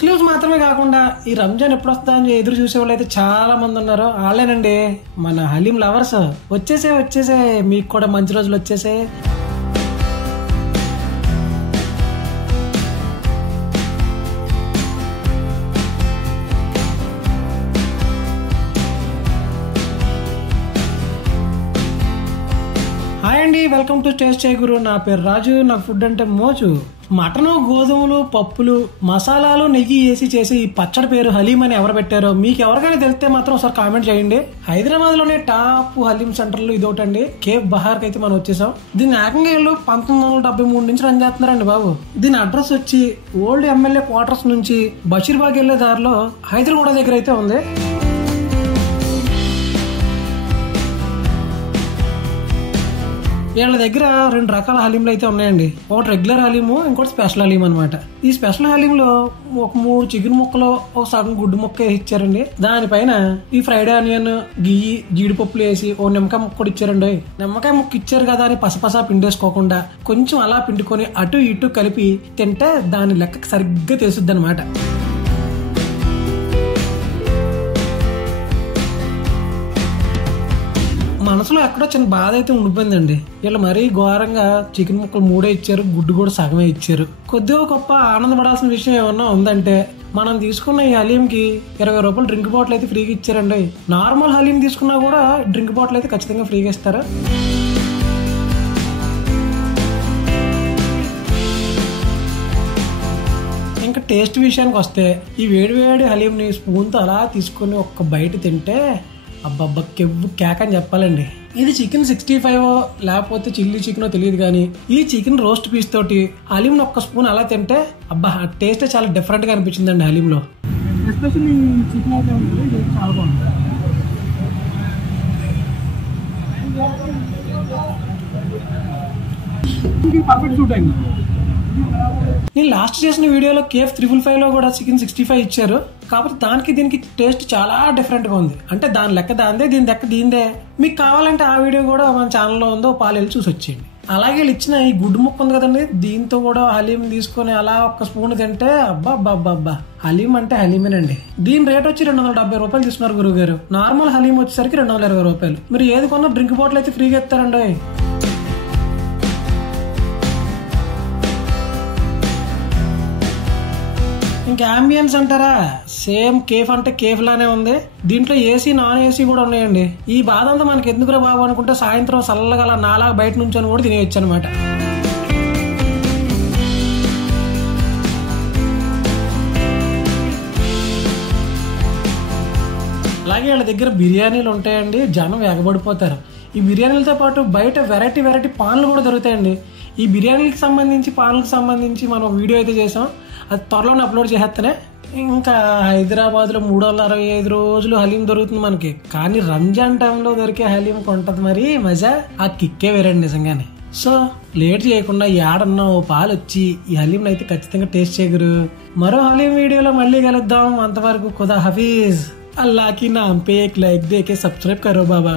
Muslims మాత్రమే కాకుండా ఈ రంజాన్ ఎప్పుడు వస్తుందా అని ఎదురు చూసే వాళ్ళు అయితే చాలా మంది ఉన్నారు. వాళ్ళేనండి మన హలీం లవర్స్. వచ్చేసే మీకు కూడా మంచి రోజులు వచ్చేసే. హాయ్ అండి, వెల్కమ్ టు టేస్ట్ చేయ గురు. నా పేరు రాజు. నాకు ఫుడ్ అంటే మోజు. మటను, గోధుమలు, పప్పులు, మసాలాలు, నెయ్యి వేసి చేసి ఈ పచ్చడి పేరు హలీం అని ఎవరు పెట్టారో మీకు ఎవరికైనా తెలిస్తే మాత్రం ఒకసారి కామెంట్ చేయండి. హైదరాబాద్ లోనే టాప్ హలీం సెంటర్లు ఇదొకటండి. కేఫ్ బహార్ కి అయితే మనం వచ్చేసాం. దీని ఏకంగా 1973 నుంచి రన్ చేస్తున్నారండి బాబు. దీని అడ్రస్ వచ్చి ఓల్డ్ ఎమ్మెల్యే క్వార్టర్స్ నుంచి బషీర్బాగ్ వెళ్లే దారిలో హైదరాబాద్ దగ్గర అయితే ఉంది. వీళ్ళ దగ్గర 2 రకాల హలీంలు అయితే ఉన్నాయండి. ఒకటి రెగ్యులర్ హలీము, ఇంకోటి స్పెషల్ హలీం అనమాట. ఈ స్పెషల్ హలీంలో ఒక 3 చికెన్ ముక్కలు, ఒక సగం గుడ్డు ముక్క ఇచ్చారండి. దానిపైన ఈ ఫ్రైడ్ ఆనియన్, గియ్యి, జీడిపప్పులు వేసి ఓ నిమ్మకాయ ముక్క కూడా ఇచ్చారండి. నిమ్మకాయ ముక్క ఇచ్చారు కదా అని పసపసా పిండేసుకోకుండా కొంచెం అలా పిండుకొని అటు ఇటు కలిపి తింటే దాని లెక్కకి సరిగ్గా తెలుసుద్ది అనమాట. మనసులో ఎక్కడో చిన్న బాధ అయితే ఉండిపోయిందండి. వీళ్ళు మరీ ఘోరంగా చికెన్ ముక్కలు 3 ఇచ్చారు, గుడ్డు కూడా సగమే ఇచ్చారు. కొద్దిగా గొప్ప ఆనందపడాల్సిన విషయం ఏమన్నా ఉందంటే మనం తీసుకున్న ఈ హలీంకి 20 రూపాయలు డ్రింక్ బాటిల్ అయితే ఫ్రీగా ఇచ్చారండి. నార్మల్ హలీం తీసుకున్నా కూడా డ్రింక్ బాటిల్ అయితే ఖచ్చితంగా ఫ్రీగా ఇస్తారు. ఇంకా టేస్ట్ విషయానికి వస్తే ఈ వేడి హలీంని స్పూన్తో అలా తీసుకుని ఒక్క బయట తింటే అబ్బబ్బా కెవ్వు కేక అని చెప్పాలండి. ఇది చికెన్ 65 లేకపోతే చిల్లీ చికెనో తెలియదు కానీ ఈ చికెన్ రోస్ట్ పీస్ తోటి హలీంని ఒక్క స్పూన్ అలా తింటే అబ్బా టేస్ట్ చాలా డిఫరెంట్ గా అనిపించిందండి హలీంలో. ఎస్పెషల్లీ చికెన్ అయితే ఉంటుంది, చాలా బాగుంది. పర్ఫెక్ట్ సూట్ అయింది. నేను లాస్ట్ చేసిన వీడియోలో కేఫ్ 355 లో కూడా చికెన్ 65 ఇచ్చారు. కాకపోతే దానికి దీనికి టేస్ట్ చాలా డిఫరెంట్ గా ఉంది. అంటే దాని లెక్క దాందే, దీని లెక్క దీందే. మీకు కావాలంటే ఆ వీడియో కూడా మన ఛానల్లో ఉందో, పాలెళ్ళి చూసి వచ్చేయండి. అలాగే వీళ్ళు ఇచ్చిన ఈ గుడ్డు ముక్క ఉంది కదండి, దీంతో కూడా హలీం తీసుకొని అలా ఒక్క స్పూన్ తింటే అబ్బా హలీం అంటే హలీమేనండి. దీని రేట్ వచ్చి 270 రూపాయలు తీసుకున్నారు గురువు గారు. నార్మల్ హలీం వచ్చేసరికి 220 రూపాయలు. మీరు ఏది కొన్నా డ్రింక్ బాటిల్ అయితే ఫ్రీగా ఇస్తారండి. ఇంకా అంబియన్స్ అంటారా, సేమ్ కేఫ్ అంటే కేఫ్ లానే ఉంది. దీంట్లో ఏసీ, నాన్ ఏసీ కూడా ఉన్నాయండి. ఈ బాధ అంతా మనకి ఎందుకురా బాబు అనుకుంటే సాయంత్రం చల్లగా నాలాగా బయట నుంచి కూడా తినేయచ్చు అనమాట. అలాగే వాళ్ళ దగ్గర బిర్యానీలు ఉంటాయండి. జనం ఎగబడిపోతారు. ఈ బిర్యానీలతో పాటు బయట వెరైటీ పాన్లు కూడా దొరుకుతాయండి. ఈ బిర్యానీకి సంబంధించి, పాన్లకు సంబంధించి మనం వీడియో అయితే చేసాం. అది త్వరలోనే అప్లోడ్ చేసేస్తేనే. ఇంకా హైదరాబాద్లో 365 రోజులు హలీం దొరుకుతుంది మనకి. కానీ రంజాన్ టైంలో దొరికే హలీం కొంటది మరి మజా, ఆ కిక్కే వేరండి నిజంగానే. సో లేట్ చేయకుండా ఏడన్నా ఓ పాలు వచ్చి ఈ హలీం అయితే ఖచ్చితంగా టేస్ట్ చేయగరు. మరో హలీం వీడియోలో మళ్ళీ కలుద్దాం. అంతవరకు ఖుదా హఫీజ్. అల్లా కి నామ్ పే एक लाइक दे के सब्सक्राइब करो बाबा.